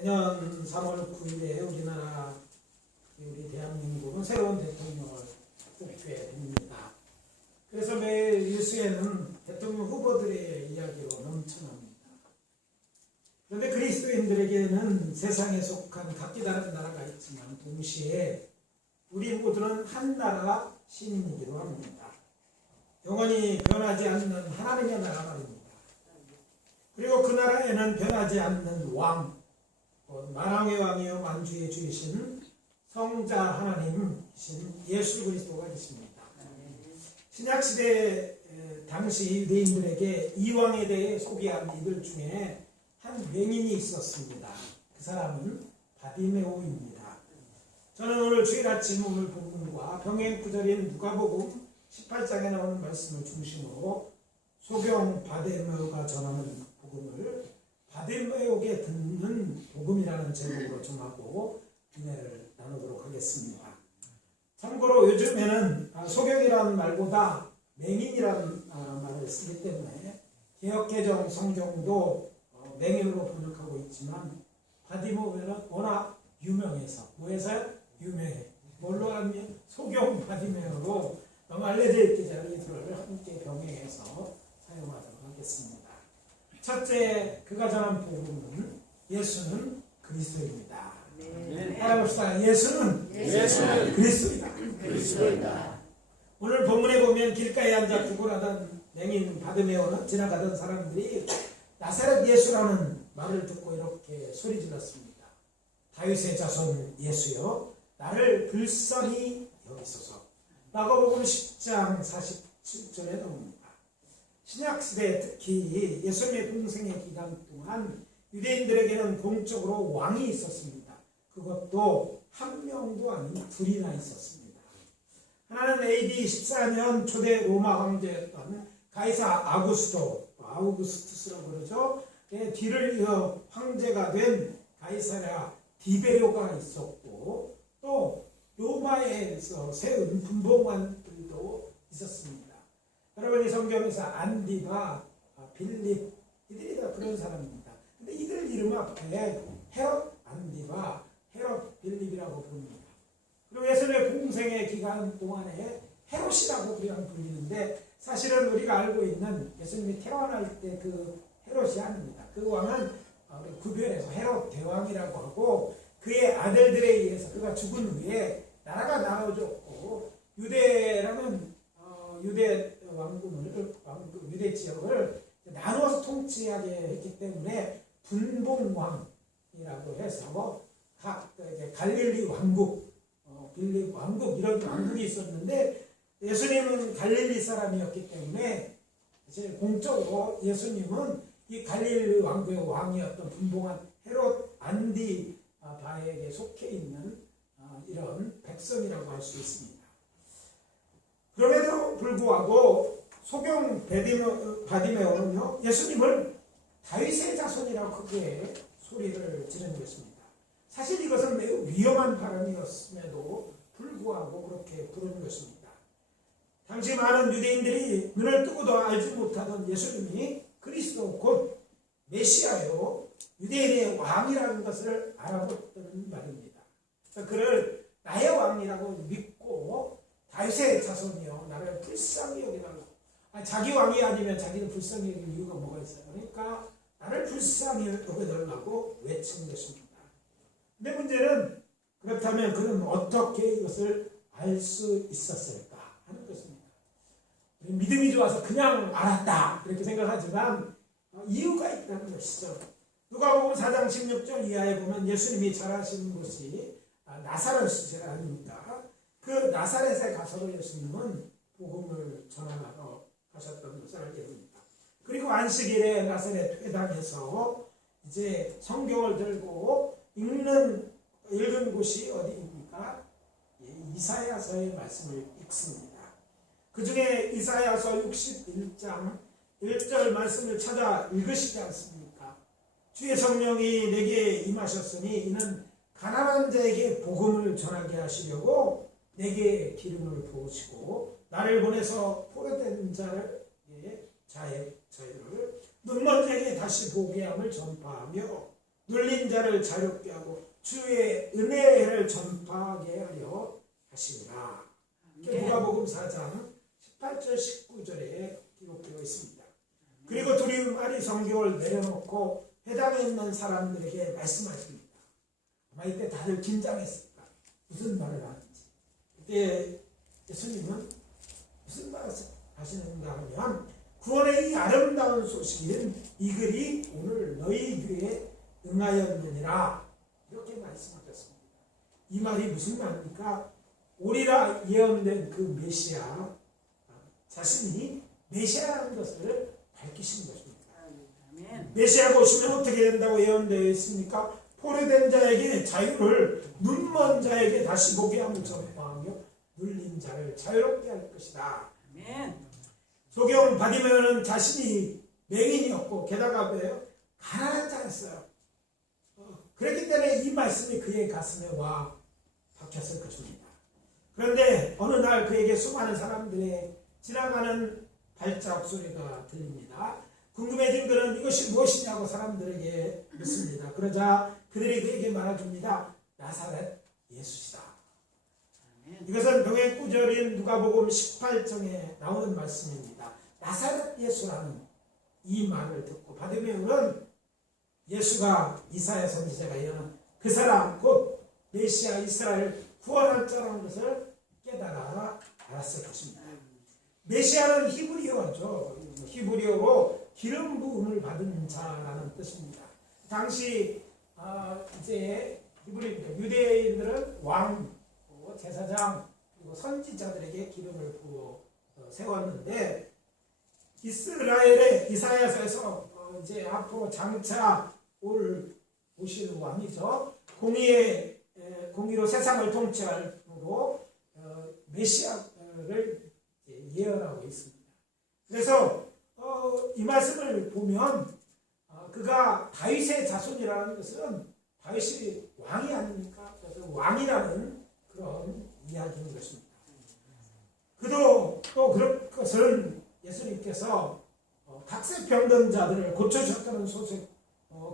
내년 3월 9일에 우리 대한민국은 새로운 대통령을 뽑게 됩니다. 그래서 매일 뉴스에는 대통령 후보들의 이야기로 넘쳐납니다. 그런데 그리스도인들에게는 세상에 속한 각기 다른 나라가 있지만 동시에 우리 모두는 한 나라 시민이기도 합니다. 영원히 변하지 않는 하나님의 나라 말입니다. 그리고 그 나라에는 변하지 않는 왕, 만왕의 왕이요 만주의 주이신 성자 하나님이신 예수 그리스도가 계십니다. 신약시대 당시 유대인들에게 이 왕에 대해 소개한 이들 중에 한 맹인이 있었습니다. 그 사람은 바디메오입니다. 저는 오늘 주일 아침 오늘 본문과 병행 구절인 누가복음 18장에 나오는 말씀을 중심으로 소경 바디메오가 전하는 복음을 바디메오에게 듣는 복음이라는 제목으로 정하고 은혜를 나누도록 하겠습니다. 참고로 요즘에는 소경이라는 말보다 맹인이라는 말을 쓰기 때문에 개역개정 성경도 맹인으로 번역하고 있지만 바디메오는 워낙 유명해서 유명해. 뭘로 하면 소경 바디메오로 너무 알려져 있기 때문에 이들을 함께 병행해서 사용하도록 하겠습니다. 첫째, 그가 전한 복음은 예수는 그리스도입니다. 따라봅시다. 예수는 그리스도이다. 오늘 본문에 보면 길가에 앉아 구걸하던 맹인 바디메오는 지나가던 사람들이 나사렛 예수라는 말을 듣고 이렇게 소리 질렀습니다. 다윗의 자손 예수여, 나를 불쌍히 여기소서. 마가복음 10장 47절에 나옵니다. 신약시대 특히 예수님의 공생의 기간 동안 유대인들에게는 공적으로 왕이 있었습니다. 그것도 한 명도 아닌 둘이나 있었습니다. 하나는 AD 14년 초대 로마 황제였던 가이사 아우구스투스라고 그러죠. 뒤를 이어 황제가 된 가이사랴 디베료가 있었고, 또 로마에서 세운 분봉관들도 있었습니다. 여러분, 이 성경에서 안디바, 빌립, 이들이 다 그런 사람입니다. 근데 이들 이름 앞에 헤롯 안디바, 헤롯 빌립이라고 부릅니다. 그리고 예수님의 공생의 기간 동안에 헤롯이라고 그냥 불리는데, 사실은 우리가 알고 있는 예수님이 태어날 때 그 헤롯이 아닙니다. 그 왕은 구별해서 헤롯 대왕이라고 하고, 그의 아들들에 의해서 그가 죽은 후에 나라가 나눠졌고, 유대라는 유대 왕국을 유대 지역을 나누어서 통치하게 했기 때문에 분봉왕이라고 해서 각 갈릴리 왕국, 빌립 왕국, 이런 왕국이 있었는데, 예수님은 갈릴리 사람이었기 때문에 이제 공적으로 예수님은 이 갈릴리 왕국의 왕이었던 분봉한 헤롯 안디바에게 속해 있는 이런 백성이라고 할 수 있습니다. 그럼에도 불구하고 소경 바디메오는요, 예수님을 다윗의 자손이라고 크게 소리를 지르는 것입니다. 사실 이것은 매우 위험한 발언이었음에도 불구하고 그렇게 부르는 것입니다. 당시 많은 유대인들이 눈을 뜨고도 알지 못하던 예수님이 그리스도 곧 메시아요, 유대인의 왕이라는 것을 알아보던 말입니다. 그를 나의 왕이라고 믿고 다윗의 자손이요, 나를 불쌍히 여기달라고. 자기 왕이 아니면 자기를 불쌍히 여길 이유가 뭐가 있어요? 그러니까 나를 불쌍히 여기달라고 외친 것입니다. 근데 문제는, 그렇다면 그는 어떻게 이것을 알 수 있었을까 하는 것입니다. 믿음이 좋아서 그냥 알았다 이렇게 생각하지만 이유가 있다는 것이죠. 누가복음 4장 16절 이하에 보면 예수님이 자라신 곳이 나사렛이 아닙니까? 그 나사렛에 가서도 예수님은 복음을 전하러 가셨던 것을 알게 됩니다. 그리고 안식일에 나사렛 회당에서 이제 성경을 들고 읽은 곳이 어디입니까? 이사야서의 말씀을 읽습니다. 그 중에 이사야서 61장 1절 말씀을 찾아 읽으시지 않습니까? 주의 성령이 내게 임하셨으니 이는 가난한 자에게 복음을 전하게 하시려고 내게 기름을 부으시고 나를 보내서 포로된 자를 눈먼 자에게 다시 보게 함을 전파하며 눌린 자를 자유롭게 하고 주의 은혜를 전파하게 하려 하시니라. 누가복음 4장 18절 19절에 기록되어 있습니다. 그리고 두리마리 성경을 내려놓고 회당에 있는 사람들에게 말씀하십니다. 아마 이때 다들 긴장했을까? 무슨 말을 하는지. 그때 예수님은 무슨 말을 하시는가 하면 구원의 이 아름다운 소식인 이 글이 오늘 너희 귀에 응하였느니라 이렇게 말씀하셨습니다. 이 말이 무슨 말입니까? 오리라 예언된 그 메시아 자신이 메시아라는 것을 밝히신 것입니다. 메시아가 오시면 어떻게 된다고 예언되어 있습니까? 포로된 자에게 자유를, 눈먼 자에게 다시 보게 함을 전파하며 눌린 자를 자유롭게 할 것이다. 소경 바디메오는 자신이 맹인이었고 게다가 왜요? 가난한 자였어요. 그렇기 때문에 이 말씀이 그의 가슴에 와 박혔을 것입니다. 그런데 어느 날 그에게 수많은 사람들의 지나가는 발자국 소리가 들립니다. 궁금해진 그는 이것이 무엇이냐고 사람들에게 묻습니다. 그러자 그들이 그에게 말해줍니다. 나사렛 예수시다. 이것은 병행구절인 누가복음 18장에 나오는 말씀입니다. 나사렛 예수라는 이 말을 듣고 바디메오는 예수가 이사야 선지자가 예언한 그 사람 곧 메시아 이스라엘 구원할 자라는 것을 깨달아 알았을 것입니다. 메시아는 히브리어죠. 히브리어로 기름 부음을 받은 자라는 뜻입니다. 당시 이제 유대인들은 왕, 제사장 그리고 선지자들에게 기름을 부어 세웠는데 이스라엘의 이사야서에서 이제 앞으로 장차 오실 왕이죠. 공의로 세상을 통치하므로 메시아를 예언하고 있습니다. 그래서 이 말씀을 보면 그가 다윗의 자손이라는 것은 다윗이 왕이 아닙니까? 그래서 왕이라는 그런 이야기인 것입니다. 그도 또 그런 것은 예수님께서 각세병든 자들을 고쳐주셨다는 소식,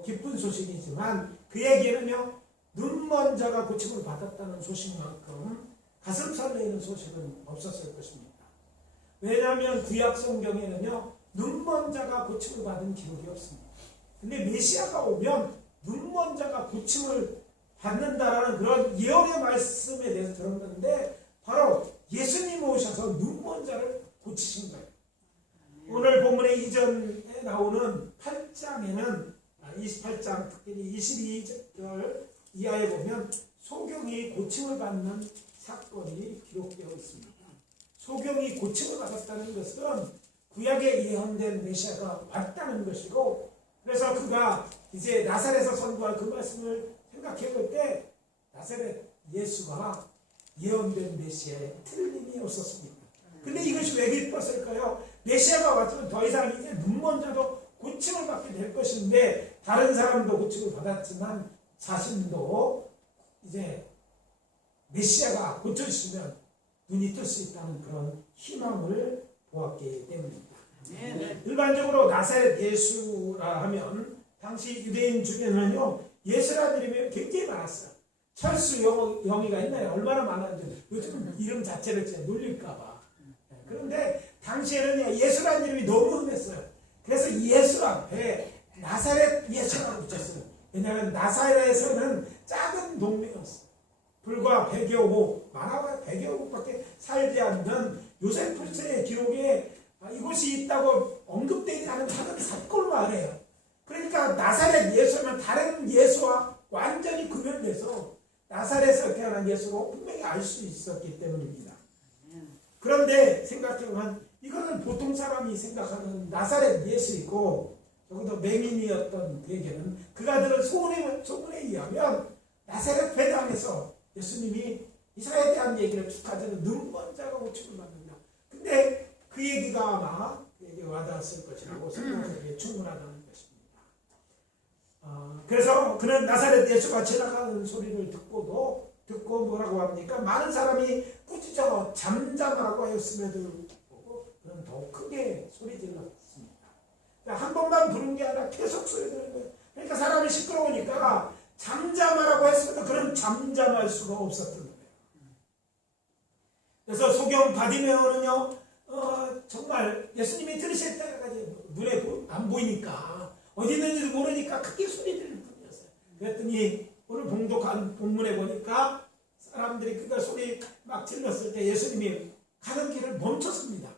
기쁜 소식이지만 그에게는요 눈먼 자가 고침을 받았다는 소식만큼 가슴 설레이는 소식은 없었을 것입니다. 왜냐하면 구약 성경에는요 눈먼 자가 고침을 받은 기록이 없습니다. 근데 메시아가 오면 눈먼 자가 고침을 받는다라는 그런 예언의 말씀에 대해서 들었는데 바로 예수님이 오셔서 눈먼 자를 고치신 거예요. 오늘 본문의 이전에 나오는 8장에는 28장 특별히 22절 이하에 보면 소경이 고침을 받는 사건이 기록되어 있습니다. 소경이 고침을 받았다는 것은 구약에 예언된 메시아가 왔다는 것이고 그래서 그가 이제 나사렛에서 선포할 그 말씀을 생각해 볼 때 나사렛 예수가 예언된 메시아에 틀림이 없었습니다. 근데 이것이 왜 기뻤을까요? 메시아가 왔으면 더 이상 이제 눈먼 자도 고침을 받게 될 것인데 다른 사람도 고침을 받았지만 자신도 이제 메시아가 고쳐주시면 눈이 뜰 수 있다는 그런 희망을 보았기 때문입니다. 일반적으로 나사렛 예수라 하면 당시 유대인 중에는요 예수라는 이름이 굉장히 많았어요. 철수 영희가 있나요? 얼마나 많았는지 요즘 이름 자체를 진짜 놀릴까봐. 그런데 당시에는 예수라는 이름이 너무 흔했어요. 그래서 예수 앞에 나사렛 예수라고 붙였어요. 왜냐하면 나사렛에서는 작은 동네였어요. 불과 100여 호, 많아봐야 100여 호밖에 살지 않는 요세푸스의 기록에 이곳이 있다고 언급되지 않은 작은 삿골 마을이에요. 그러니까 나사렛 예수는 다른 예수와 완전히 구별돼서 나사렛에서 태어난 예수로 분명히 알 수 있었기 때문입니다. 그런데 생각해보면 이거는 보통 사람이 생각하는 나사렛 예수이고 적어도 맹인이었던 그에게는 그가 들은 소문에 의하면 나사렛 회당에서 예수님이 이스라엘에 대한 얘기를 쭉 하자면 눈먼 자가 고침을 받는다. 근데 그 얘기가 아마 그에게 와닿았을 것이라고 생각하기에 충분하다는 것입니다. 그래서 그는 나사렛 예수가 지나가는 소리를 듣고 뭐라고 합니까? 많은 사람이 꾸짖어 잠잠하고 하였음에도 불구하고 그는 더욱 크게 소리 질렀습니다. 한 번만 부른 게 아니라 계속 소리 지르는 거예요. 그러니까 사람이 시끄러우니까 잠잠하라고 했어도 그는 잠잠할 수가 없었던 거예요. 그래서 소경 바디메오는요, 정말 예수님이 들으실 때까지 눈에 안 보이니까 어디 있는지도 모르니까 크게 소리 들릴 뿐이었어요. 그랬더니 오늘 봉독한 본문에 보니까 사람들이 그걸 소리 막 질렀을 때 예수님이 가는 길을 멈췄습니다.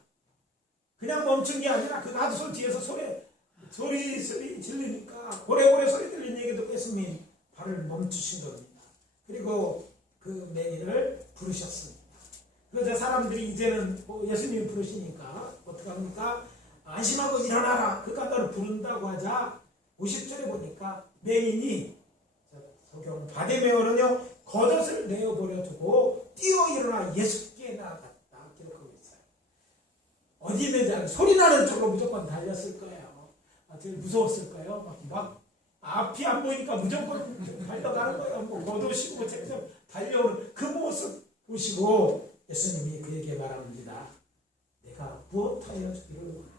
그냥 멈춘 게 아니라 그 가두솔 뒤에서 소리 질르니까 고래고래 소리 들리는 얘기 듣고 예수님이 발을 멈추신 겁니다. 그리고 그 맹인을 부르셨습니다. 그래서 사람들이 이제는 예수님이 부르시니까 어떻게 합니까? 안심하고 일어나라. 그러니까 너를 부른다고 하자 50절에 보니까 맹인이 소경 바디메오는요 겉옷을 내어버려 두고 뛰어 일어나 예수께 나아갔다 기록하고 있어요. 어디 있는지 알고 소리 나는 쪽으로 무조건 달렸을 거예요. 제일 무서웠을 거예요. 막 앞이 안 보이니까 무조건 달려가는 거예요. 뭐 겉옷이고 직접 달려오는 그 모습 보시고 예수님이 그에게 말합니다. 내가 무엇하여 주기를 원하느냐.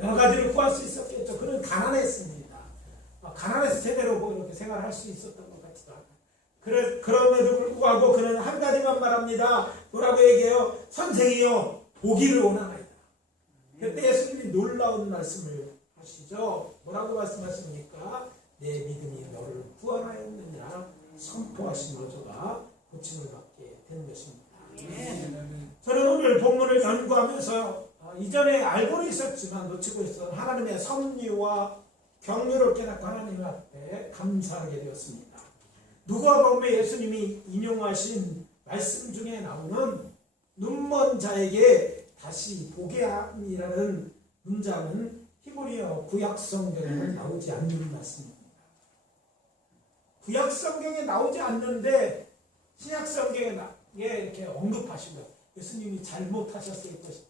여러 가지를 구할 수 있었겠죠. 그는 가난했습니다. 가난해서 제대로 이렇게 생활할 수 있었던 것 같지도 않아요. 그럼에도 불구하고 그는 한 가지만 말합니다. 뭐라고 얘기해요? 선생이여 보기를 원하나이다. 그때 예수님이 놀라운 말씀을 하시죠. 뭐라고 말씀하십니까? 내 믿음이 너를 구원하였느니라 선포하심으로 저가 고침을 받게 된 것입니다. 저는 오늘 본문을 연구하면서 이전에 알고는 있었지만 놓치고 있었던 하나님의 섭리와 경륜을 깨닫고 하나님 앞에 감사하게 되었습니다. 누가복음에 예수님이 인용하신 말씀 중에 나오는 눈먼 자에게 다시 보게 함이라는 문장은 히브리어 구약성경에는 나오지 않는 말씀입니다. 구약성경에 나오지 않는데 신약성경에 이렇게 언급하시고 예수님이 잘못하셨을 것이다.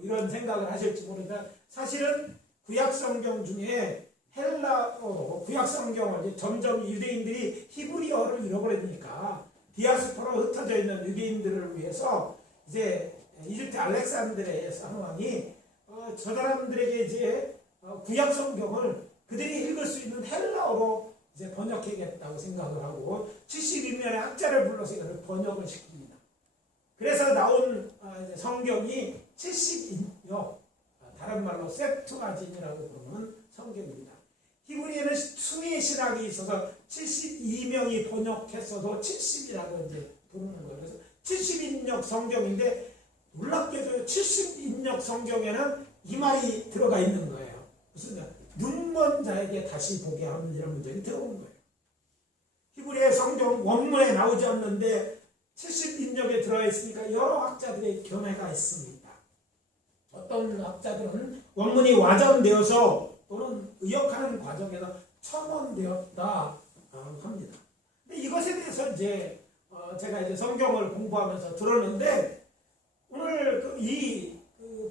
이런 생각을 하실지 모르지만 사실은 구약성경 중에 헬라어로 구약성경을 점점 유대인들이 히브리어를 잃어버리니까 디아스포라로 흩어져 있는 유대인들을 위해서 이제 이집트 알렉산드리아의 상황이 저 사람들에게 이제 구약성경을 그들이 읽을 수 있는 헬라어로 이제 번역해야겠다고 생각을 하고 72명의 학자를 불러서 이걸 번역을 시킵니다. 그래서 나온 성경이 70인역, 다른 말로 셉투아진이라고 부르는 성경입니다. 히브리에는 수의 신학이 있어서 72명이 번역했어도 70이라고 이제 부르는 거예요. 그래서 70인역 성경인데 놀랍게도 70인역 성경에는 이 말이 들어가 있는 거예요. 무슨 말? 눈먼 자에게 다시 보게 하는 이런 문장이 들어오는 거예요. 히브리의 성경 원문에 나오지 않는데 70인역에 들어가 있으니까 여러 학자들의 견해가 있습니다. 어떤 학자들은 원문이 와전되어서 또는 의역하는 과정에서 첨언되었다 합니다. 근데 이것에 대해서 이제 제가 이제 성경을 공부하면서 들었는데 오늘 이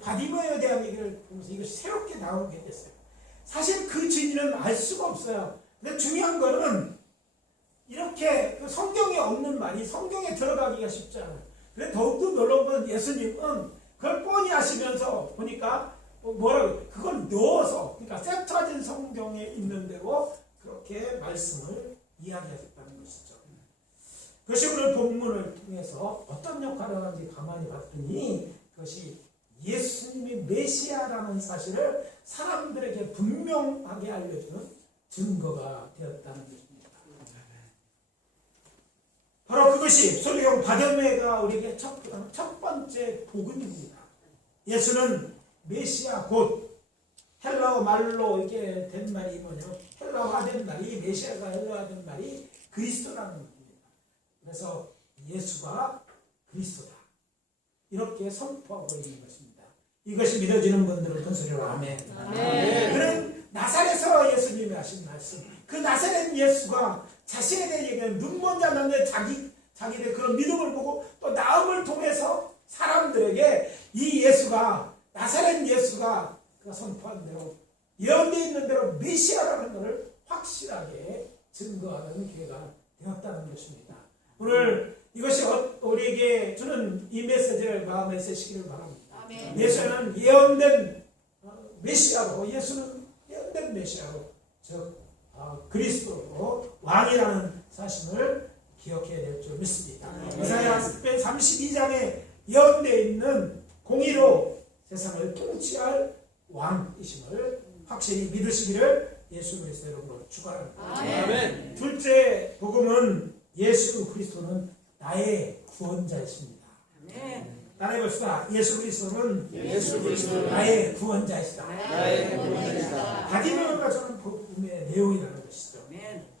바디메오에 대한 얘기를 보면서 이것이 새롭게 나오게 됐어요. 사실 그 진리는 알 수가 없어요. 근데 중요한 거는 이렇게 성경에 없는 말이 성경에 들어가기가 쉽지 않아요. 그래 더욱더 놀라운 건 예수님은 그걸 뻔히 하시면서 보니까 뭐라고 그걸 넣어서 그러니까 셉투아진 성경에 있는 대로 그렇게 말씀을 이야기하셨다는 것이죠. 그것이 오늘 본문을 통해서 어떤 역할을 하는지 가만히 봤더니 그것이 예수님이 메시아라는 사실을 사람들에게 분명하게 알려주는 증거가 되었다는 것입니다. 바로 그것이 소경 바디메오가 우리에게 첫 번째 복음입니다. 예수는 메시아 곧 헬라어 말로 이게 된 말이 뭐냐면 헬라어화된 말이 메시아가 헬라어화된 말이 그리스도라는 겁니다. 그래서 예수가 그리스도다. 이렇게 선포하고 있는 것입니다. 이것이 믿어지는 분들은 큰 소리로 아멘. 그는 나사렛에서 예수님이 하신 말씀. 그 나사렛 예수가 자신에 대해 얘기하는 눈먼 자였는데 자기의 그런 믿음을 보고 또 나음을 통해서 사람들에게 이 예수가 나사렛 예수가 그가 선포한 대로 예언되어 있는 대로 메시아라는 것을 확실하게 증거하는 기회가 되었다는 것입니다. 오늘 이것이 우리에게 주는 이 메시지를 마음에 새시기를 바랍니다. 예수는 예언된 메시아로 예수는 참된 메시아로 즉 그리스도로 왕이라는 사실을 기억해야 될 줄 믿습니다. 이사야 32장에 예언되어 있는 공의로 세상을 통치할 왕이심을 확실히 믿으시기를 예수 그리스도 이름으로 축원합니다. 아멘. 둘째 복음은 예수 그리스도는 나의 구원자이십니다. 따라해 봅시다. 예수 그리스도는 나의 구원자이시다. 바디메오가 저는 복음의 내용이라는 것이죠.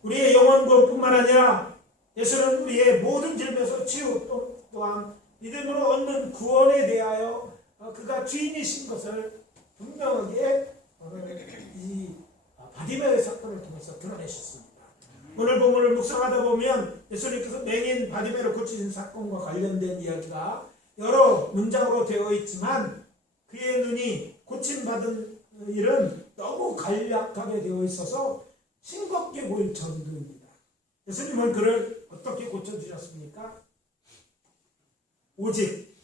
우리의 영혼 구원뿐만 아니라 예수는 우리의 모든 질병에서 치유 또한 믿음으로 얻는 구원에 대하여 그가 주인이신 것을 분명하게 이 바디메오의 사건을 통해서 드러내셨습니다. 오늘 본문을 묵상하다 보면 예수님께서 맹인 바디메오를 고치신 사건과 관련된 이야기가 여러 문장으로 되어 있지만 그의 눈이 고침받은 일은 너무 간략하게 되어 있어서 싱겁게 보일 정도입니다. 예수님은 그를 어떻게 고쳐주셨습니까? 오직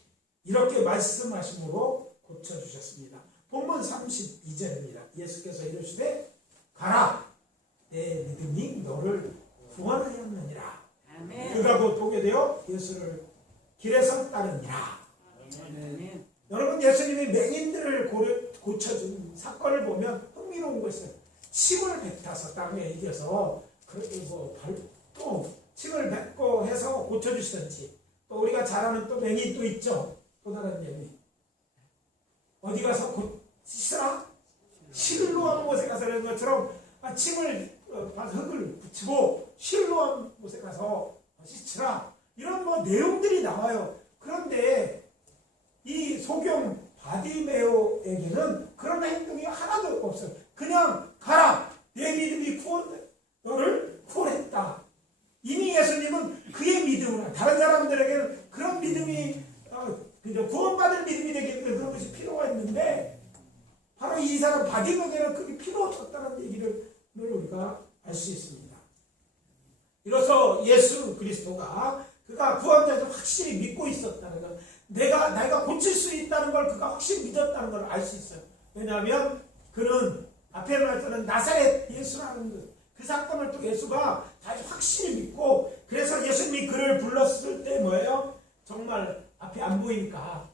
이렇게 말씀하심으로 고쳐주셨습니다. 본문 32절입니다. 예수께서 이르시되 가라 내 믿음이 너를 구원하였느니라. 그가 곧 보게 되어 예수를 길에서 따르니라. 여러분 예수님이 맹인들을 고쳐준 사건을 보면 흥미로운 것은 침을 뱉어서 땅에 이겨서 또 침을 뱉고 해서 고쳐주시든지 또 우리가 잘 아는 또 맹인 또 있죠. 또 다른 예미 어디 가서 씻으라 실로한 곳에 가서 그런 것처럼 침을 흙을 붙이고 실로한 곳에 가서 씻으라 이런 내용들이 나와요. 그런데 이 소경 바디메오에게는 그런 행동이 하나도 없어요. 그냥 가라 내 믿음이 너를 구원했다. 이미 예수님은 그의 믿음으로 다른 사람들에게는 그런 믿음이 구원받을 믿음이 되기 때문에 그런 것이 필요가 있는데 바로 이 사람 바디메오에게는 그게 필요 없었다는 얘기를 우리가 알 수 있습니다. 이로써 예수 그리스도가 그가 구원자에서 확실히 믿고 있었다는 것, 내가 고칠 수 있다는 걸 그가 확실히 믿었다는 걸 알 수 있어요. 왜냐하면 그는 앞에 말했던 나사렛 예수라는 그 사건을 또 예수가 아주 확실히 믿고 그래서 예수님이 그를 불렀을 때 뭐예요? 정말 앞이 안 보이니까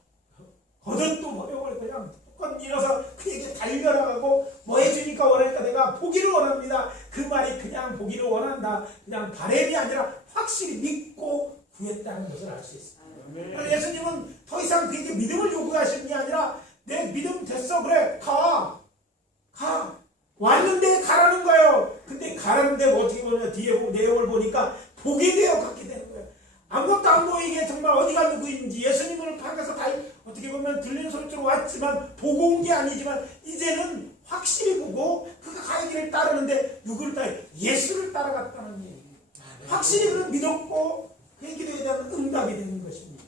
거듭도 모욕을 그냥 뚜껑 밀어서 그에게 달려나가고 뭐 해주니까 원하니까 내가 보기를 원합니다. 그 말이 그냥 보기를 원한다. 그냥 바램이 아니라 확실히 믿고 구했다는 것을 알 수 있습니다. 예수님은 더 이상 그에게 믿음을 요구하시는 게 아니라 내 믿음 됐어 그래 가 왔는데 가라는 거예요. 근데 가라는데 어떻게 보면 뒤에 내용을 보니까 보게 되어 갔게 되는 거예요. 아무것도 안 보이게 정말 어디가 누구인지 예수님을 밖에서 다 어떻게 보면 들리는 소리처럼 왔지만 보고 온 게 아니지만 이제는 확실히 보고 그가 가는 길을 따르는데 누구를 따라 예수를 따라갔다는 얘기예요. 확실히 그를 믿었고 그 기도에 대한 응답이 되는 것입니다.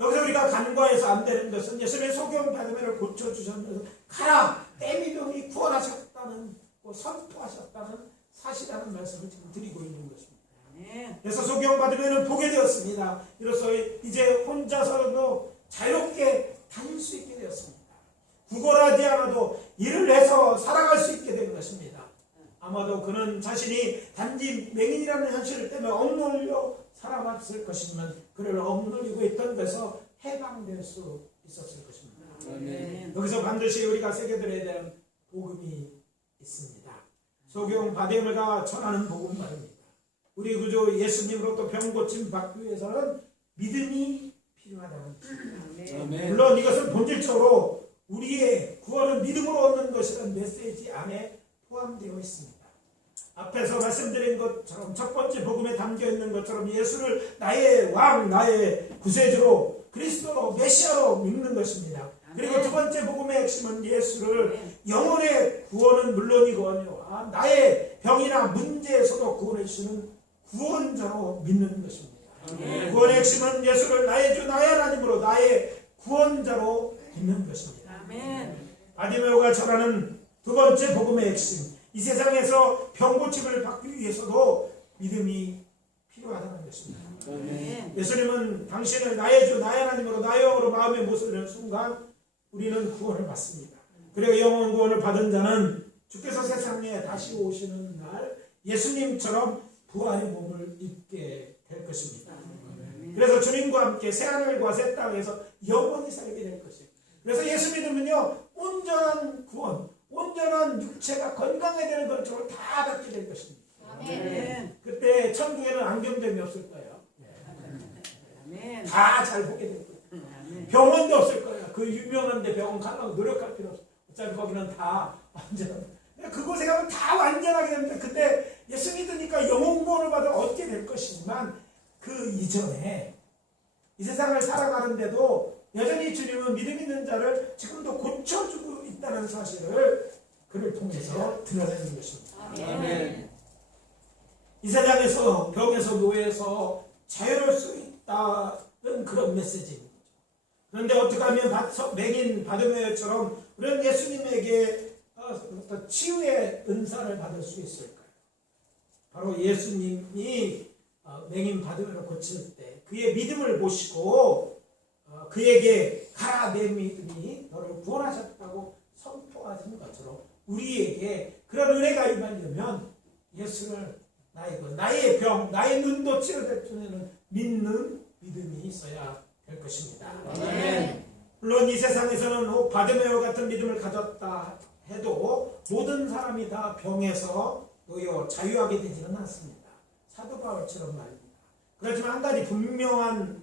여기서 우리가 간과해서 안 되는 것은 예수님의 소경 바디메오를 고쳐주셨면서 가라 내 믿음이 구원하셨다는 선포하셨다는 사실이라는 말씀을 지금 드리고 있는 것입니다. 그래서 소경 바디메오는 보게 되었습니다. 이로써 이제 혼자서도 자유롭게 다닐 수 있게 되었습니다. 구걸하지 않아도 일을 해서 살아갈 수 있게 된 것입니다. 아마도 그는 자신이 단지 맹인이라는 현실 때문에 억눌려 살아왔을 것이지만 그를 억눌리고 있던 데서 해방될 수 있었을 것입니다. 여기서 반드시 우리가 새겨들어야 되는 복음이 있습니다. 소경 바디메오가 전하는 복음 말입니다. 우리 구주 예수님으로부터 병 고침 받기 위해서는 믿음이 필요하다는 것입니다. 물론 이것은 본질적으로 우리의 구원은 믿음으로 얻는 것이라는 메시지 안에 포함되어 있습니다. 앞에서 말씀드린 것처럼 첫 번째 복음에 담겨있는 것처럼 예수를 나의 왕, 나의 구세주로 그리스도로 메시아로 믿는 것입니다. 그리고 두 번째 복음의 핵심은 예수를 영혼의 구원은 물론이거니와 나의 병이나 문제에서도 구원해 주시는 구원자로 믿는 것입니다. 구원의 핵심은 예수를 나의 주 나의 하나님으로 나의 구원자로 믿는 것입니다. 바디메오가 전하는 두 번째 복음의 핵심, 이 세상에서 병고침을 받기 위해서도 믿음이 필요하다는 것입니다. 예수님은 당신을 나의 주 나의 하나님으로 나의 영으로 마음에 모시는 순간 우리는 구원을 받습니다. 그리고 영원 구원을 받은 자는 주께서 세상에 다시 오시는 날 예수님처럼 부활의 몸을 입게 될 것입니다. 그래서 주님과 함께 새하늘과 새 땅에서 영원히 살게 될 것이에요. 그래서 예수 믿으면요, 온전한 구원, 온전한 육체가 건강해지는 것을 다 받게 될 것입니다. 아멘. 그때 천국에는 안경점이 없을 거예요. 아멘. 다 잘 보게 될 거예요. 병원도 없을 거예요. 그 유명한데 병원 가려고 노력할 필요 없어요. 어차피 거기는 다 완전. 그곳에 가면 다 완전하게 됩니다. 그때 예수 믿으니까 영혼 구원을 받아 얻게 될 것이지만 그 이전에 이 세상을 살아가는데도 여전히 주님은 믿음 있는 자를 지금도 고쳐주고 있다는 사실을 그를 통해서 드러내는 것입니다. 아멘. 이 세상에서 병에서 노예에서 자유로울 수 있다는 그런 메시지입니다. 그런데 어떻게 하면 맹인 바르메오처럼 우리는 예수님에게 치유의 은사를 받을 수 있을까요? 바로 예수님이 맹인 바르메오를 고칠 때 그의 믿음을 보시고 그에게 가라 내 믿음이 너를 구원하셨다고 선포하신 것처럼 우리에게 그런 은혜가 임하려면 예수를 나의 병, 나의 눈도 치료될 줄에는 믿는 믿음이 있어야 될 것입니다. 아멘. 물론 이 세상에서는 바르메오 같은 믿음을 가졌다 해도 모든 사람이 다 병에서 놓여 자유하게 되지는 않습니다. 사도 바울처럼 말입니다. 그렇지만 한 가지 분명한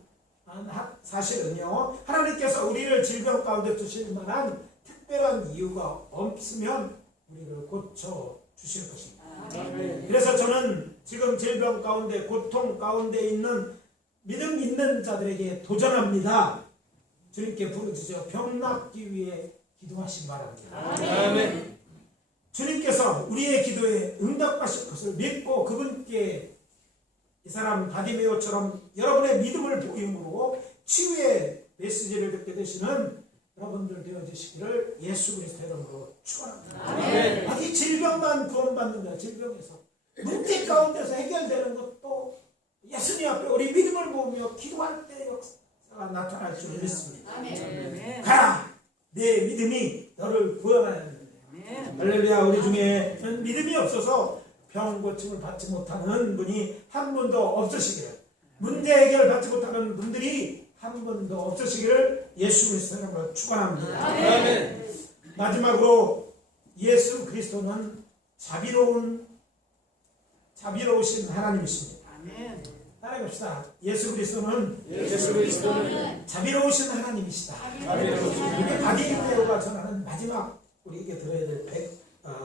사실은요, 하나님께서 우리를 질병 가운데 두실 만한 특별한 이유가 없으면 우리를 고쳐 주실 것입니다. 아멘. 그래서 저는 지금 질병 가운데 고통 가운데 있는 믿음 있는 자들에게 도전합니다. 주님께 부르짖어 병 낫기 위해 기도하시기 바랍니다. 아멘. 주님께서 우리의 기도에 응답하실 것을 믿고 그분께 이 사람 바디메오처럼 여러분의 믿음을 보임으로 치유의 메시지를 듣게 되시는 여러분들 되어주시기를 예수 그리스도 이름으로 축원합니다. 아멘. 이 질병만 구원받는 거야. 질병에서 문제 가운데서 해결되는 것도 예수님 앞에 우리 믿음을 보며 기도할 때 역사가 나타날 줄 믿습니다. 아멘. 가라 내 믿음이 너를 구원하였느니라. 할렐루야. 우리 중에 믿음이 없어서 병 고침을 받지 못하는 분이 한 분도 없으시기를, 문제 해결 받지 못하는 분들이 한 분도 없으시기를 예수 그리스도로 축원합니다. 아멘. 마지막으로 예수 그리스도는 자비로우신 하나님이십니다. 아멘. 따라해봅시다. 예수 그리스도는 자비로우신 하나님이시다. 이게 바디메오가 전하는 마지막 우리에게 들어야 될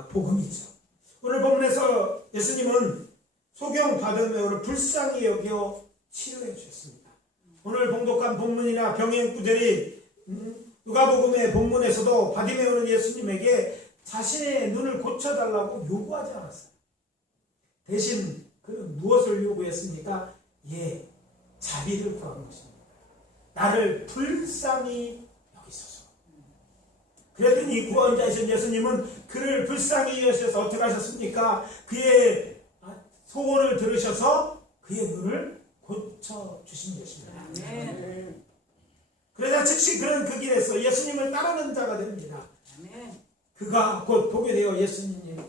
복음이죠. 오늘 본문에서 예수님은 소경 바디메오를 불쌍히 여겨 치료해 주셨습니다. 오늘 봉독한 본문이나 병행 구절이 누가복음의 본문에서도 바디메오는 예수님에게 자신의 눈을 고쳐달라고 요구하지 않았어요. 대신 그는 무엇을 요구했습니까? 자비를 구한 것입니다. 나를 불쌍히 여기소서. 그랬더니 구원자이신 예수님은 그를 불쌍히 여기셔서 어떻게 하셨습니까? 그의 소원을 들으셔서 그의 눈을 고쳐주신 것입니다. 아멘. 그러자 즉시 그는 그 길에서 예수님을 따르는 자가 됩니다. 아멘. 그가 곧 보게 되어 예수님을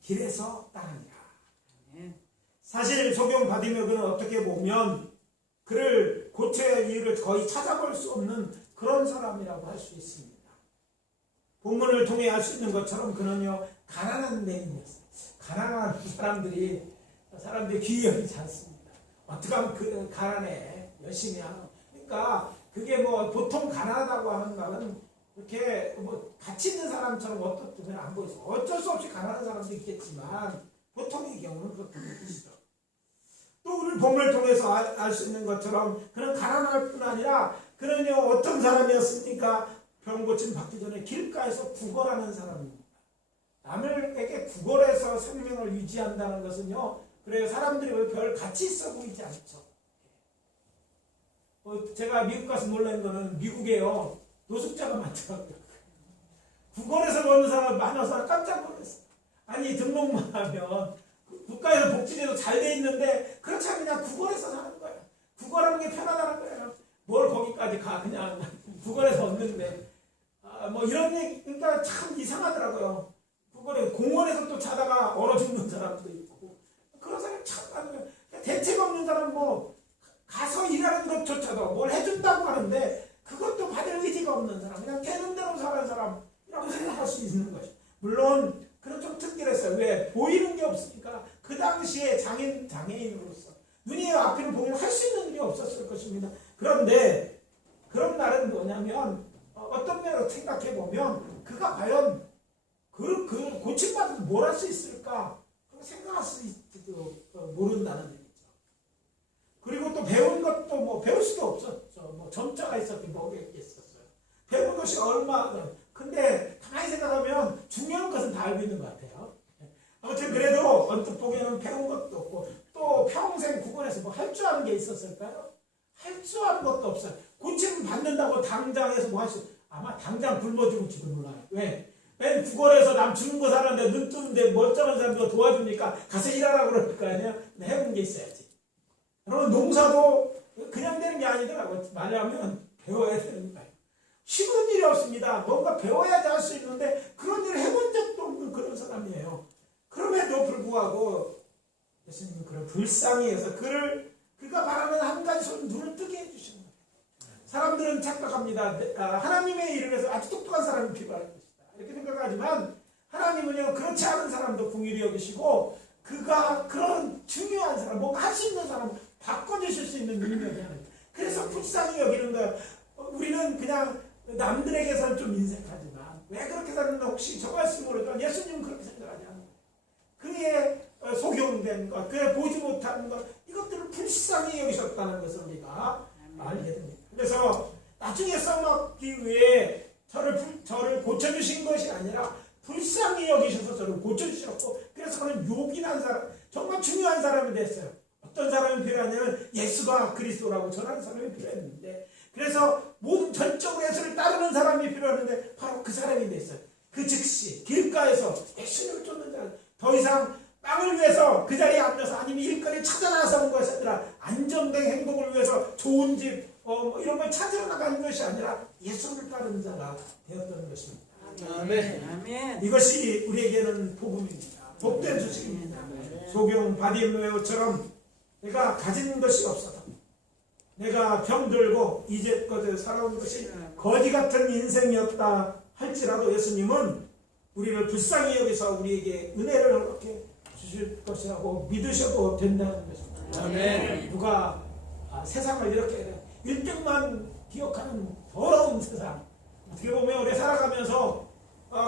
길에서 따릅니다. 아멘. 사실 소경 바디메오는 어떻게 보면 그를 고쳐야 할 이유를 거의 찾아볼 수 없는 그런 사람이라고 할 수 있습니다. 본문을 통해 알 수 있는 것처럼 그는요, 가난한 맹인이었어요. 가난한 사람들이 귀히 여기지 않습니다. 어떻게 하면 그 가난해 열심히 하는. 그러니까 그게 뭐 보통 가난하다고 하는 말은 이렇게 뭐 가치 있는 사람처럼 어떤 때는 안 보여서 어쩔 수 없이 가난한 사람도 있겠지만 보통의 경우는 그렇게 보이시죠. 또 오늘 본문을 통해서 알 수 있는 것처럼 그는 가난할 뿐 아니라 그는요, 어떤 사람이었습니까? 병 고침 받기 전에 길가에서 구걸하는 사람입니다. 남에게 구걸해서 생명을 유지한다는 것은요, 그래요, 사람들이 별 가치 있어 보이지 않죠. 제가 미국 가서 놀란 거는 미국에요, 노숙자가 많더라고요. 구걸해서 노는 사람이 많아서 깜짝 놀랐어요. 아니, 등록만 하면 국가에서 복지제도 잘 돼 있는데 그렇지 않으면 그냥 구걸해서 사는 거예요. 구걸하는 게 편하다는 거예요. 뭘 거기까지 가, 그냥 구걸해서 얻는데. 뭐 이런 얘기, 그러니까 참 이상하더라고요. 그거를 공원에서 또 자다가 얼어 죽는 사람도 있고, 그런 사람이 참 많아요. 대책 없는 사람 뭐, 가서 일하는 것조차도 뭘 해준다고 하는데, 그것도 받을 의지가 없는 사람, 그냥 되는 대로 사는 사람이라고 생각할 수 있는 것이죠. 물론, 그런 좀 특별했어요. 왜? 보이는 게 없으니까, 그 당시에 장애인으로서, 눈이 앞을 보면 할 수 있는 일이 없었을 것입니다. 그런데, 그런 날은 뭐냐면, 어떤 면으로 생각해 보면, 그가 과연 그 고침받아서 뭘 할 수 있을까? 생각할 수 있지도 모른다는 얘기죠. 그리고 또 배운 것도 뭐 배울 수도 없었죠. 뭐 점자가 있었긴 뭐겠었어요. 배운 것이 얼마나. 근데 가만히 생각하면 중요한 것은 다 알고 있는 것 같아요. 아무튼 그래도 언뜻 보기에는 배운 것도 없고 또 평생 구건에서 뭐 할 줄 아는 게 있었을까요? 할 줄 아는 것도 없어요. 고침 받는다고 당장에서 뭐 할 수, 아마 당장 굶어 죽을지도 몰라요. 왜? 맨 구걸에서 남 주는 거 사는데 눈 뜨는데 멀쩡한 사람도 도와주니까 가서 일하라고 그럴 거 아니야? 해본 게 있어야지. 그러면 농사도 그냥 되는 게 아니더라고요. 말하면 배워야 되는 거예요. 쉬운 일이 없습니다. 뭔가 배워야지 할 수 있는데 그런 일을 해본 적도 없는 그런 사람이에요. 그럼에도 불구하고 예수님은 그런 불쌍히 해서 그가 바라는 한 가지 손 눈을 뜨게 해주시는 거예요. 사람들은 착각합니다. 하나님의 일을 위해서 아주 똑똑한 사람이 필요할 것이다. 이렇게 생각하지만 하나님은요 그렇지 않은 사람도 긍휼히 여기시고 그가 그런 중요한 사람, 뭔가 할 수 있는 사람 바꿔주실 수 있는 능력이 하는 거예요. 그래서 불쌍히 여기는 거예요. 우리는 그냥 남들에게서는 좀 인색하지만 왜 그렇게 사는가 혹시 저 말씀 모르지만 예수님은 그렇게 생각하지 않는 거예요. 그의 속용된 것, 그의 보지 못하는 것 이것들을 불쌍히 여기셨다는 것을 우리가 알게 됩니다. 그래서 나중에 써먹기 위해 저를 고쳐주신 것이 아니라 불쌍히 여기셔서 저를 고쳐주셨고 그래서 저는 요긴한 사람, 정말 중요한 사람이 됐어요. 어떤 사람이 필요하냐면 예수가 그리스도라고 전하는 사람이 필요했는데 그래서 모든 전적으로 예수를 따르는 사람이 필요했는데 바로 그 사람이 됐어요. 그 즉시 길가에서 예수님을 쫓는 자는 더 이상 빵을 위해서 그 자리에 앉아서 아니면 일거리 찾아 나서는 것이 아니라 안정된 행복을 위해서 좋은 집 뭐 이런 걸 찾으러 나가는 것이 아니라 예수를 따르는 자가 되었던 것입니다. 아멘. 이것이 우리에게는 복음입니다. 복된 소식입니다. 소경 바디메오처럼 내가 가진 것이 없어도 내가 병들고 이제껏 살아온 것이 거지 같은 인생이었다 할지라도 예수님은 우리를 불쌍히 여기서 우리에게 은혜를 그렇게 주실 것이라고 믿으셔도 된다는 것입니다. 아멘. 누가 세상을 이렇게 1등만 기억하는 더러운 세상 어떻게 보면 우리 살아가면서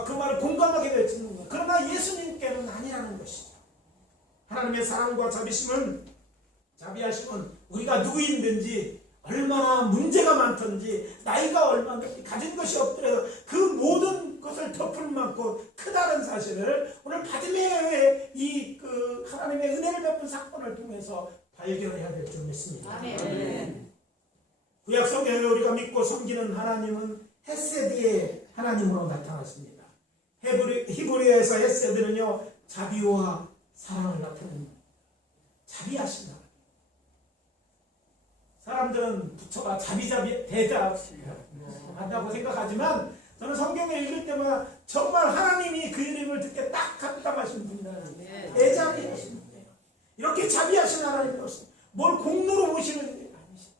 그 말을 공감하게 되는 거예요. 그러나 예수님께는 아니라는 것이죠. 하나님의 사랑과 자비하심은 우리가 누구인든지 얼마나 문제가 많든지 나이가 얼마나 가진 것이 없더라도 그 모든 것을 덮을 만큼 크다는 사실을 오늘 바디메오의 그 하나님의 은혜를 베푼 사건을 통해서 발견해야 될 줄 믿습니다. 아멘. 구약 성경에 우리가 믿고 섬기는 하나님은 헤세드의 하나님으로 나타났습니다. 히브리어에서 헤세드는요 자비와 사랑을 나타내는 자비하신 하나님. 사람들은 부처가 자비자비 대자 한다고 생각하지만 저는 성경을 읽을 때마다 정말 하나님이 그 이름을 듣게 딱 합당하신 분이라는 대자비하신 분이에요. 이렇게 자비하신 하나님으로서 뭘 공로로 보시는 분이 아니시죠.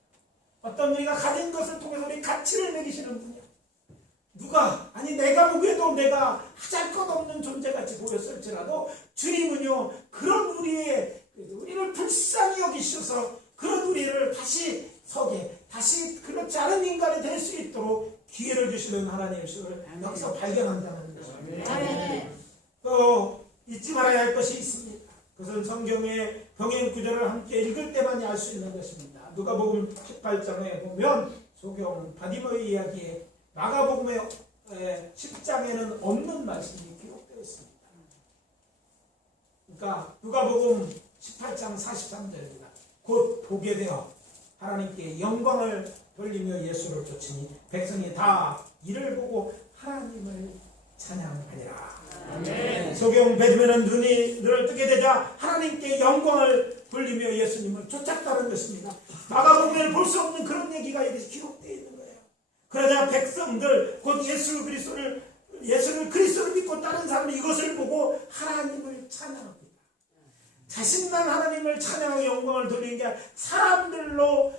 어떤 우리가 가진 것을 통해서 우리 가치를 매기시는 분이야. 누가 아니 내가 보기에도 내가 하잘것없는 존재같이 보였을지라도 주님은요 그런 우리를 불쌍히 여기셔서 그런 우리를 다시 서게 다시 그렇지 않은 인간이 될 수 있도록 기회를 주시는 하나님이심을 여기서 발견한다는 것입니다. 또 잊지 말아야 할 것이 있습니다. 그것은 성경의 병행 구절을 함께 읽을 때만이 알 수 있는 것입니다. 누가복음 18장에 보면 소경 바디메오의 이야기에 마가복음의 10장에는 없는 말씀이 기록되어 있습니다. 그러니까 누가복음 18장 43절입니다. 곧 보게 되어 하나님께 영광을 돌리며 예수를 쫓으니 백성이 다 이를 보고 하나님을 찬양하니라. 아멘. 소경 베드메는 눈을 뜨게 되자 하나님께 영광을 돌리며 예수님을 쫓았다는 것입니다. 마가복음에는 볼 수 없는 그런 얘기가 여기서 기록되어 있는 거예요. 그러자 백성들 곧 예수를 그리스도를 믿고 다른 사람이 이것을 보고 하나님을 찬양합니다. 자신만 하나님을 찬양하고 영광을 돌리는 게 아니라 사람들로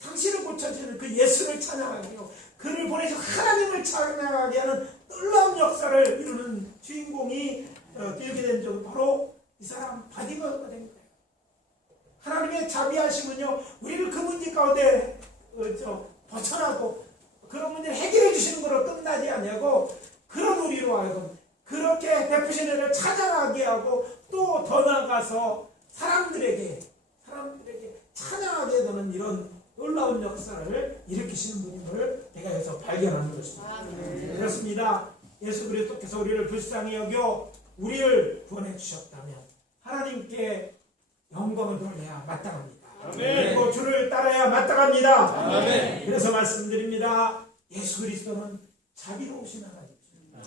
당신을 고쳐주는 그 예수를 찬양하고 그를 보내서 하나님을 찬양하게 하는 놀라운 역사를 이루는 주인공이 되게 된 적은 바로 이 사람 바디메오가 된 거예요. 하나님의 자비하심은요, 우리를 그 문제 가운데 벗어나고 그런 문제를 해결해 주시는 것으로 끝나지 않냐고, 그런 우리로 하여금 그렇게 베푸신 은혜를 찬양하게 하고 또 더 나아가서 사람들에게 찬양하게 되는 이런 놀라운 역사를 일으키시는 분임을 내가 여기서 발견하는 것입니다. 그렇습니다. 예수 그리스도께서 우리를 불쌍히 여겨 우리를 구원해 주셨다면 하나님께 영광을 돌려야 마땅합니다. 그리고 주를 따라야 마땅합니다. 그래서 말씀드립니다. 예수 그리스도는 자비로우신 하나님이십니다.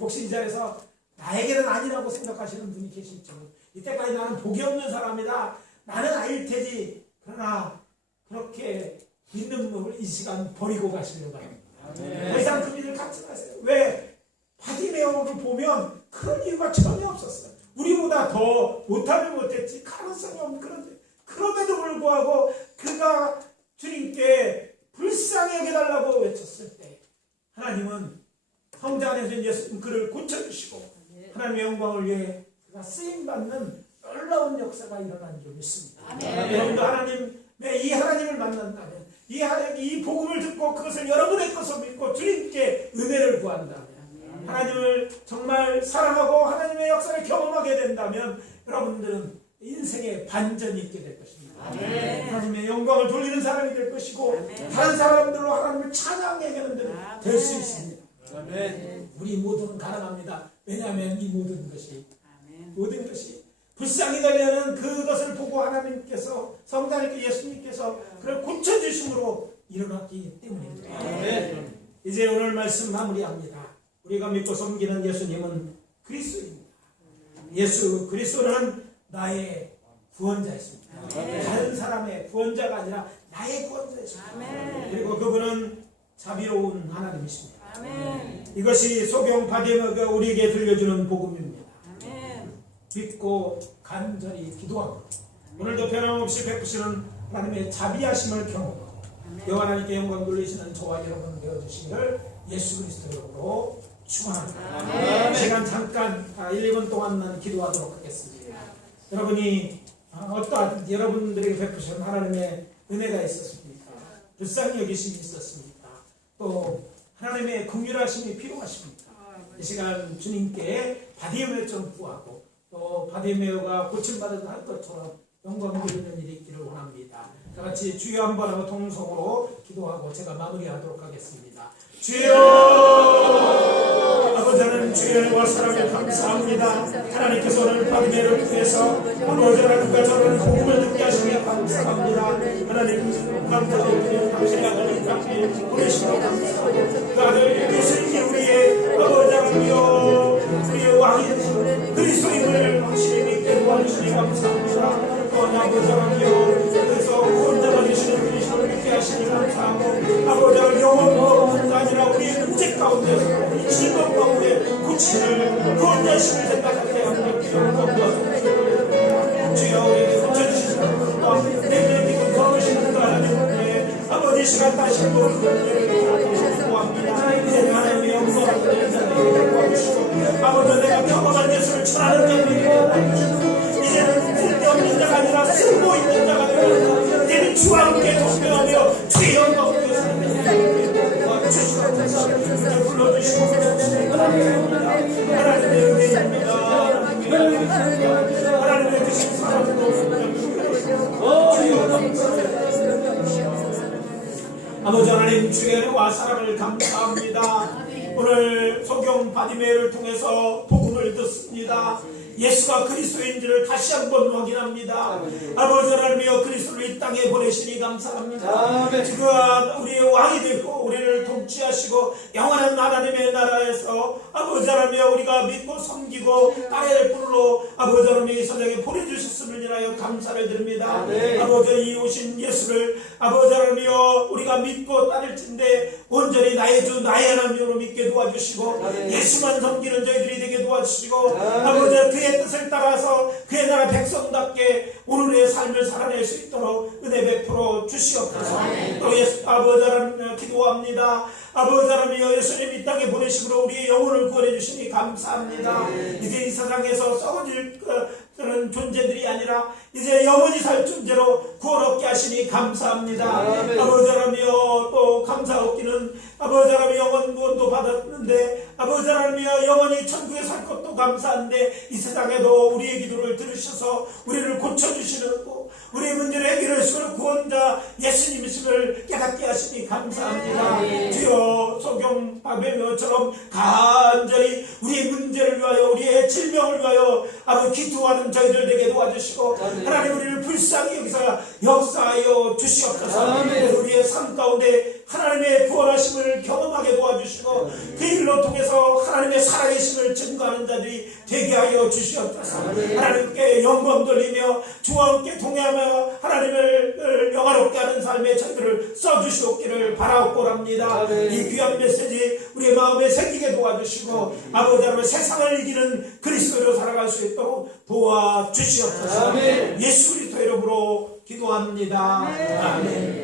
혹시 이 자리에서 나에게는 아니라고 생각하시는 분이 계실지, 이때까지 나는 복이 없는 사람이다, 나는 아닐 테지, 그러나 그렇게 믿는 분을 이 시간 버리고 가시려고 합니다. 더 이상 그 믿을 갖지 마세요. 왜? 바디메오를 보면 그런 이유가 전혀 없었어요. 우리보다 더 못하면 못했지, 가능성이 없는 그런데, 그럼에도 불구하고 그가 주님께 불쌍히 여겨달라고 외쳤을 때 하나님은 성자 안에서 예수님 그를 고쳐주시고 하나님의 영광을 위해 그가 쓰임받는 놀라운 역사가 일어난 줄 믿습니다. 여러분도 이 하나님을 만난다면, 이 복음을 듣고 그것을 여러분의 것으로 믿고 주님께 은혜를 구한다면, 하나님을 정말 사랑하고 하나님의 역사를 경험하게 된다면 여러분들은 인생의 반전이 있게 될 것입니다. 하나님의 영광을 돌리는 사람이 될 것이고 다른 사람들로 하나님을 찬양하게 하는 데는 될 수 있습니다. 우리 모두는 가능합니다. 왜냐하면 이 모든 것이 불쌍히 달려는 그것을 보고 하나님께서, 성자님께 예수님께서 그를 고쳐주심으로 일어났기 때문입니다. 이제 오늘 말씀 마무리합니다. 우리가 믿고 섬기는 예수님은 그리스도입니다. 예수 그리스도는 나의 구원자였습니다. 다른 사람의 구원자가 아니라 나의 구원자였습니다. 그리고 그분은 자비로운 하나님이십니다. 이것이 소경 바디메오가 우리에게 들려주는 복음입니다. 믿고 간절히 기도하고 오늘도 변함없이 베푸시는 하나님의 자비하심을 경험하고 여호와 하나님께 영광 돌리시는 저와 여러분 되어주시기를 예수 그리스도 이름으로 축원합니다. 이 시간 잠깐 1, 2분 동안만 기도하도록 하겠습니다. 여러분이 어떠한 여러분들에게 베푸신 하나님의 은혜가 있었습니까? 불쌍히 여기심이 있었습니까? 또 하나님의 긍휼하심이 필요하십니까? 이 시간 주님께 바디메오처럼 구하고 또 바디메오가 고침받은 할 것처럼 영광 돌리는 일이 있기를 원합니다. 다 같이 주여 한번 하고 통성으로 기도하고 제가 마무리하도록 하겠습니다. 주여! 아버지 하나님, 주의 은혜와 사랑을 감사합니다. 하나님께서 오늘 바디메오를 통해서 오늘 하나님과 저를 복음을 듣게 하시니 감사합니다. 하나님 감사드립니다. 당신의 아들 당신이 보내시고 감사하고 그 아들 예수님이 우리의 아버지 하나님이여 우리의 왕이신 그리스도임을 확실히 믿게 도와주시니 감사합니다. 또한 아버지 하나님이여 그래서 구원자가 되시는 그리스도를 믿게 하시니 감사하고 아버지 하나님 영혼뿐 아니라 우리의 문제 가운데 우리 즐거움 가운데 고치를 구원자심을 생각하게 하는 주여 우리에게 고쳐주시는 분과 내게 믿고 거하시는 하나님 아버지 시간 다시 한번 구합니다. 이제 하나님의 영광을 구하시고 아버지 내가 경험한 예수를 전하는 자들에게 이제는 쓸데없는 자가 아니라 쓸모 있는 자가 되어 이제는 주와 함께 동행하며 주의 영광을 주시고 불러주시고 하나님의 은혜입니다. 하나님의 주신 사랑도 아버지 하나님 주의 은혜와 사랑을 감사합니다. 오늘 소경 바디메오를 통해서 복음 복음을 듣습니다. 예수가 그리스도인지를 다시 한번 확인합니다. 아버지 하나님이여 그리스도를 이 땅에 보내시니 감사합니다. 그가 우리의 왕이 되고 우리를 통치하시고 영원한 하나님의 나라에서 아버지 하나님이여 우리가 믿고 섬기고 따를 뿐으로 아버지 하나님이 이 세상에 보내주셨음을 인하여 감사를 드립니다. 아버지 이 오신 예수를 아버지 하나님이여 우리가 믿고 따를진데 온전히 나의 주 나의 하나님으로 믿게 도와주시고 예수만 섬기는 저희들이 되게 도와주시고 아버지 그의 뜻을 따라서 그의 나라 백성답게 오늘의 삶을 살아낼 수 있도록 은혜 베풀어 주시옵소서. 또 예수 아버지 하나님 기도합니다. 아버지 하나님이여 예수님 이 땅에 보내심으로 우리의 영혼을 구원해 주시니 감사합니다. 이제 이 세상에서 썩어질 그런 존재들이 아니라 이제 영원히 살 존재로 구원 얻게 하시니 감사합니다. 아버지 하나님이여 또 감사 얻기는 아버지 하나님 영원 구원도 받았는데 아버지 하나님이여 영원히 천국에 살 것도 감사한데 이 세상에도 우리의 기도를 들으셔서 우리를 고쳐주시는 우리의 문제를 해결하시는 구원자 예수님이심을 깨닫게 하시니 감사합니다. 주여 소경 바벨론처럼 간절히 우리의 문제를 위하여 우리의 질병을 위하여 아버지 기도하는 저희들 되게 도와주시고 하나님 우리를 불쌍히 여기서 역사하여 주시옵소서. 우리의 삶 가운데 하나님의 구원하심을 경험하게 도와주시고 그 일로 통해서 하나님의 살아계심을 증거하는 자들이 되게 하여 주시옵소서. 하나님께 영광 돌리며 주와 함께 동행하며 하나님을 영화롭게 하는 삶의 저희들을 써주시옵기를 바라옵고랍니다. 이 귀한 메시지 우리의 마음에 새기게 도와주시고 아버지 하나님 세상을 이기는 그리스도로 살아갈 수 있도록 도와주시옵소서. 예수 그리스도 이름으로 기도합니다. 아멘.